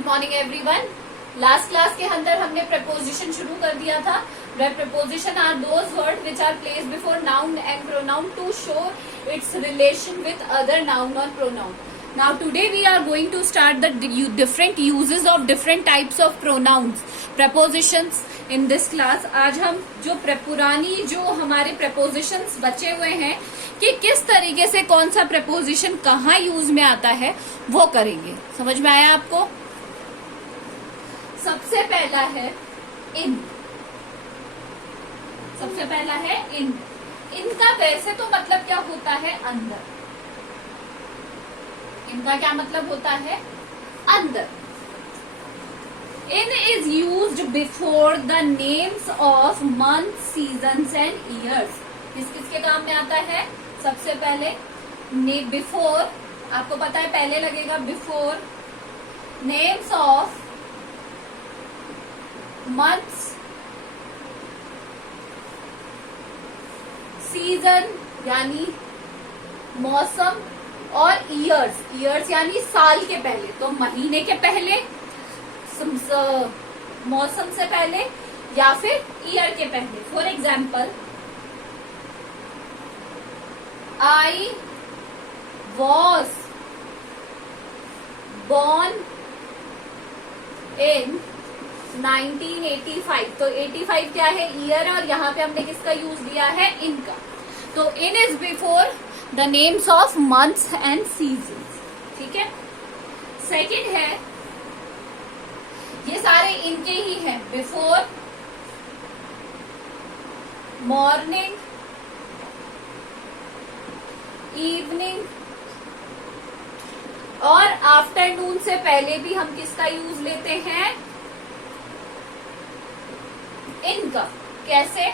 Good morning everyone. Last class के अंदर हमने प्रपोजिशन शुरू कर दिया था। Preposition are those word which are place before noun and pronoun to show its relation with other noun और pronoun. Now today we are going to start the different uses of different types of pronouns, prepositions in this class। आज हम जो पुरानी जो हमारे prepositions बचे हुए हैं कि किस तरीके से कौन सा preposition कहाँ यूज में आता है वो करेंगे। समझ में आया आपको? सबसे पहला है in। सबसे पहला है in। इनका वैसे तो मतलब क्या होता है? अंदर। इनका क्या मतलब होता है? अंदर। In is used before the names of month, seasons and years. किस किस के काम में आता है? सबसे पहले बिफोर, आपको पता है पहले लगेगा before names of months, season यानी मौसम, और ईयर्स, ईयर्स यानी साल के पहले। तो महीने के पहले, मौसम से पहले या फिर ईयर के पहले। For example, I was born in 1985। तो 85 क्या है? ईयर। और यहाँ पे हमने किसका यूज दिया है? इनका। तो in is before the names of months and seasons. ठीक है। सेकेंड है, ये सारे इनके ही हैं, बिफोर मॉर्निंग, इवनिंग और आफ्टरनून से पहले भी हम किसका यूज लेते हैं? इनका। कैसे?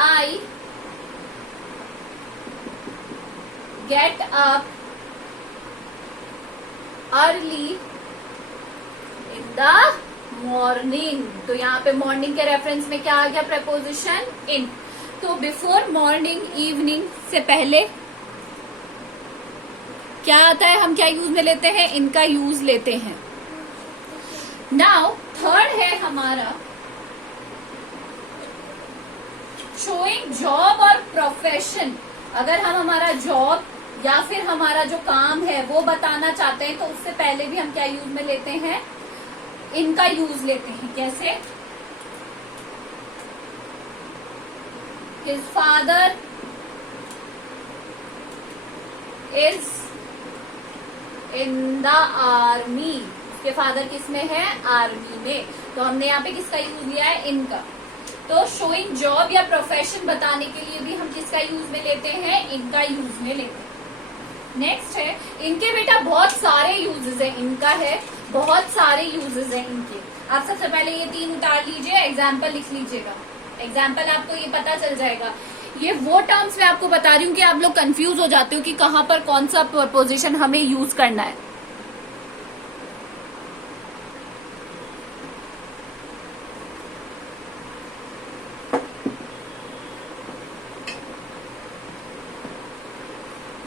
I get up early in the morning. तो यहाँ पे मॉर्निंग के रेफरेंस में क्या आ गया? प्रपोजिशन इन। तो बिफोर मॉर्निंग, इवनिंग से पहले क्या आता है? हम क्या यूज में लेते हैं? इनका यूज लेते हैं। नाउ थर्ड है हमारा शोइंग जॉब और प्रोफेशन। अगर हम हमारा जॉब या फिर हमारा जो काम है वो बताना चाहते हैं तो उससे पहले भी हम क्या यूज में लेते हैं? इनका यूज लेते हैं। कैसे? His father is in the army. उसके फादर किस में है? आर्मी में। तो हमने यहाँ पे किसका यूज लिया है? इनका। तो शोइंग जॉब या प्रोफेशन बताने के लिए भी हम किसका यूज में लेते हैं? इनका यूज में लेते हैं। नेक्स्ट है, इनके बेटा बहुत सारे यूजेस हैं। इनका है बहुत सारे यूजेस हैं इनके। आप सबसे पहले ये तीन उतार लीजिए, एग्जाम्पल लिख लीजिएगा। एग्जाम्पल आपको ये पता चल जाएगा। ये वो टर्म्स मैं आपको बता रही हूँ कि आप लोग कंफ्यूज हो जाते हो कि कहाँ पर कौन सा प्रपोजिशन हमें यूज करना है।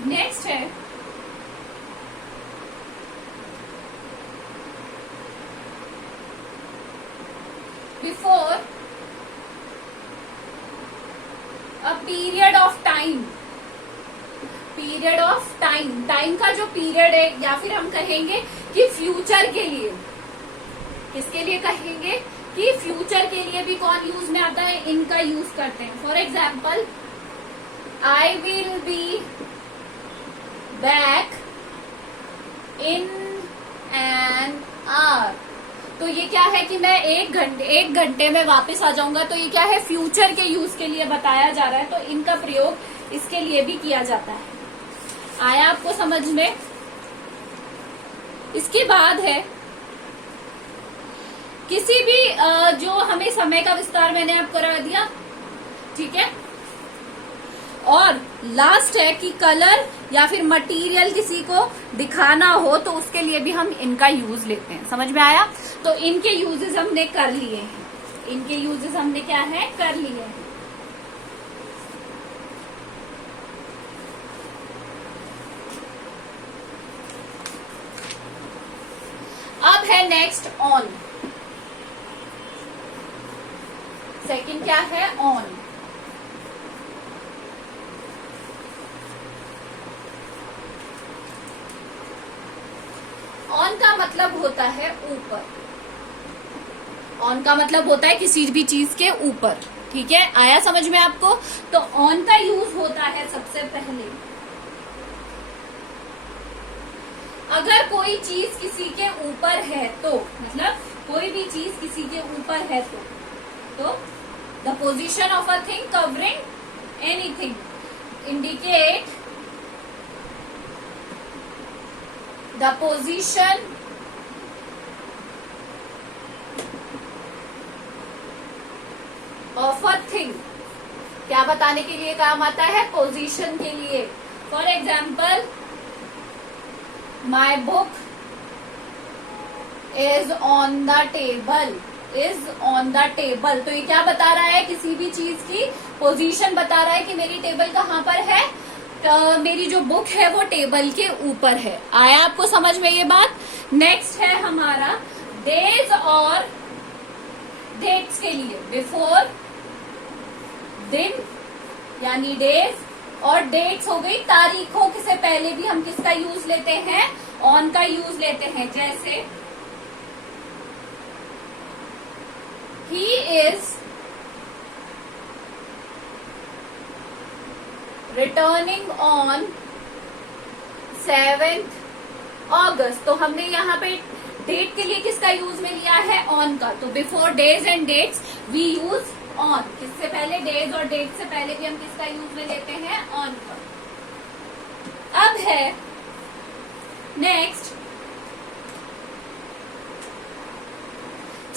नेक्स्ट है before a period of time. Period of time, time का जो पीरियड है, या फिर हम कहेंगे कि फ्यूचर के लिए। किसके लिए कहेंगे? कि फ्यूचर के लिए भी कौन यूज में आता है? इनका यूज करते हैं। For example, I will be back in an hour. तो ये क्या है कि मैं एक घंटे में वापस आ जाऊंगा। तो ये क्या है? फ्यूचर के यूज के लिए बताया जा रहा है। तो इनका प्रयोग इसके लिए भी किया जाता है। आया आपको समझ में? इसके बाद है किसी भी जो हमें समय का विस्तार मैंने आपको करा दिया। ठीक है। और लास्ट है कि कलर या फिर मटेरियल किसी को दिखाना हो तो उसके लिए भी हम इनका यूज लेते हैं। समझ में आया? तो इनके यूजेस हमने कर लिए हैं। इनके यूजेस हमने क्या है? कर लिए हैं। अब है नेक्स्ट ऑन। सेकंड क्या है? ऑन। ऑन का मतलब होता है ऊपर। ऑन का मतलब होता है किसी भी चीज के ऊपर। ठीक है, आया समझ में आपको? तो ऑन का यूज होता है सबसे पहले अगर कोई चीज किसी के ऊपर है तो, मतलब कोई भी चीज किसी के ऊपर है तो the position of a thing covering anything indicate the position of a thing. क्या बताने के लिए काम आता है? पोजीशन के लिए। For example, my book is on the table, is on the table. तो ये क्या बता रहा है? किसी भी चीज की पोजीशन बता रहा है कि मेरी टेबल कहाँ पर है। मेरी जो बुक है वो टेबल के ऊपर है। आया आपको समझ में ये बात? नेक्स्ट है हमारा डेज और डेट्स के लिए। बिफोर दिन यानी डेज, और डेट्स हो गई तारीखों से पहले भी हम किसका यूज लेते हैं? ऑन का यूज लेते हैं। जैसे he is returning on 7th अगस्त। तो हमने यहाँ पे डेट के लिए किसका यूज में लिया है? ऑन का। तो before days and dates we use on. किससे पहले? डेज और डेट से पहले भी हम किसका यूज में लेते हैं? ऑन का। अब है नेक्स्ट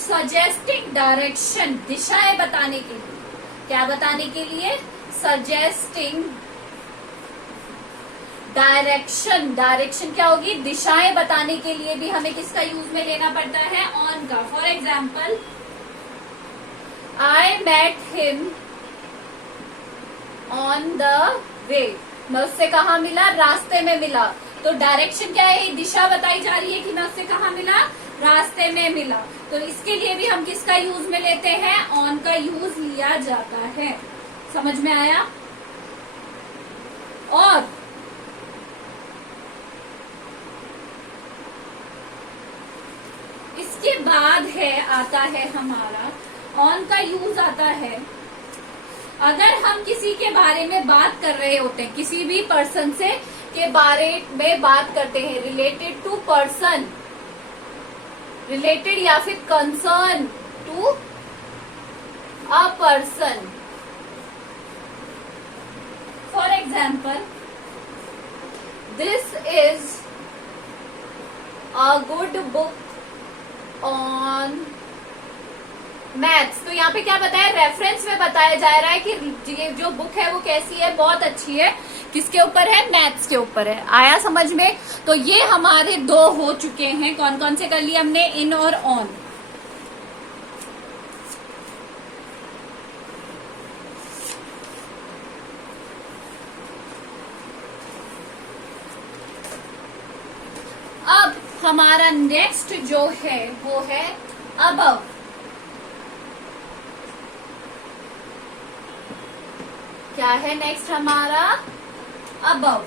सजेस्टिंग डायरेक्शन, दिशाएं बताने के लिए। क्या बताने के लिए? Suggesting direction. डायरेक्शन क्या होगी? दिशाएं बताने के लिए भी हमें किसका यूज में लेना पड़ता है? ऑन का। For example, I met him on the way. मैं उससे कहा मिला? रास्ते में मिला। तो डायरेक्शन क्या है? दिशा बताई जा रही है कि मैं उससे कहा मिला? रास्ते में मिला। तो इसके लिए भी हम किसका यूज में लेते हैं? ऑन का यूज लिया जाता है। समझ में आया? और इसके बाद है आता है हमारा ऑन का यूज आता है अगर हम किसी के बारे में बात कर रहे होते हैं, किसी भी पर्सन से के बारे में बात करते हैं, रिलेटेड टू पर्सन, रिलेटेड या फिर concern to a person. For example, this is a good book on maths. तो यहाँ पे क्या बताया? रेफरेंस में बताया जा रहा है कि ये जो बुक है वो कैसी है? बहुत अच्छी है। किसके ऊपर है? मैथ्स के ऊपर है। आया समझ में? तो ये हमारे दो हो चुके हैं। कौन कौन से कर लिए हमने? इन और ऑन। अब हमारा नेक्स्ट जो है वो है अबव। क्या है नेक्स्ट हमारा? अबव।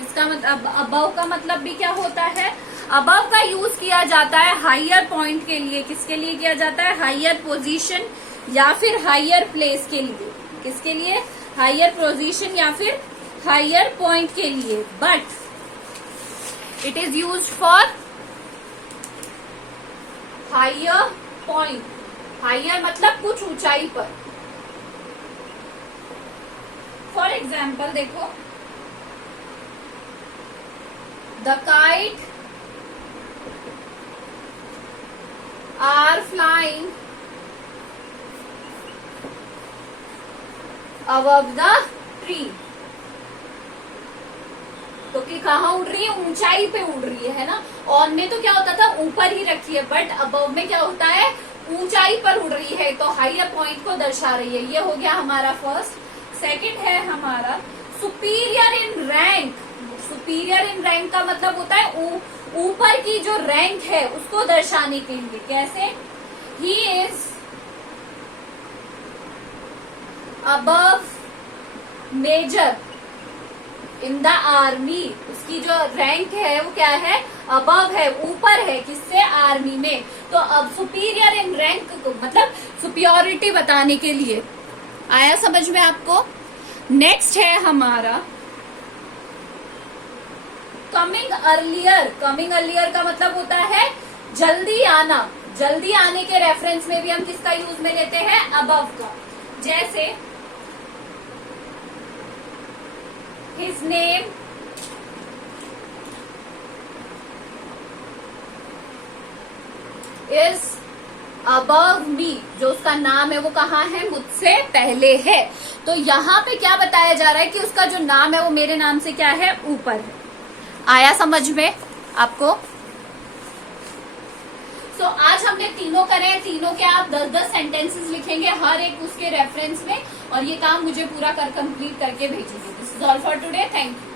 इसका मतलब अबव का मतलब भी क्या होता है? अबव का यूज किया जाता है हायर पॉइंट के लिए। किसके लिए किया जाता है? हायर पोजीशन या फिर हायर प्लेस के लिए। किसके लिए? हायर पोजीशन या फिर हायर पॉइंट के लिए। But it is use for higher point. Higher मतलब कुछ ऊंचाई पर। फॉर एग्जाम्पल देखो, the kite are flying above the tree. तो कि कहाँ उड़ रही है? ऊंचाई पे उड़ रही है ना। ऑन में तो क्या होता था? ऊपर ही रखी है। बट अबव में क्या होता है? ऊंचाई पर उड़ रही है, तो हायर पॉइंट को दर्शा रही है। ये हो गया हमारा फर्स्ट। सेकंड है हमारा superior in rank. Superior in rank का मतलब होता है ऊपर की जो रैंक है उसको दर्शाने के लिए। कैसे? He is above major in the army. उसकी जो रैंक है वो क्या है? अबव है, ऊपर है। किससे? आर्मी में। तो अब सुपीरियर इन रैंक को मतलब सुपियोरिटी बताने के लिए। आया समझ में आपको? नेक्स्ट है हमारा कमिंग अर्लियर। कमिंग अर्लियर का मतलब होता है जल्दी आना। जल्दी आने के रेफरेंस में भी हम किसका यूज में लेते हैं? अबव का। जैसे हिज नेम इज अबव मी। जो उसका नाम है वो कहाँ है? मुझसे पहले है। तो यहाँ पे क्या बताया जा रहा है कि उसका जो नाम है वो मेरे नाम से क्या है? ऊपर है। आया समझ में आपको? तो आज हमने तीनों करे। तीनों के आप 10-10 सेंटेंसेस लिखेंगे हर एक उसके रेफरेंस में, और ये काम मुझे पूरा कंप्लीट करके भेजिए। This is all for today. Thank you.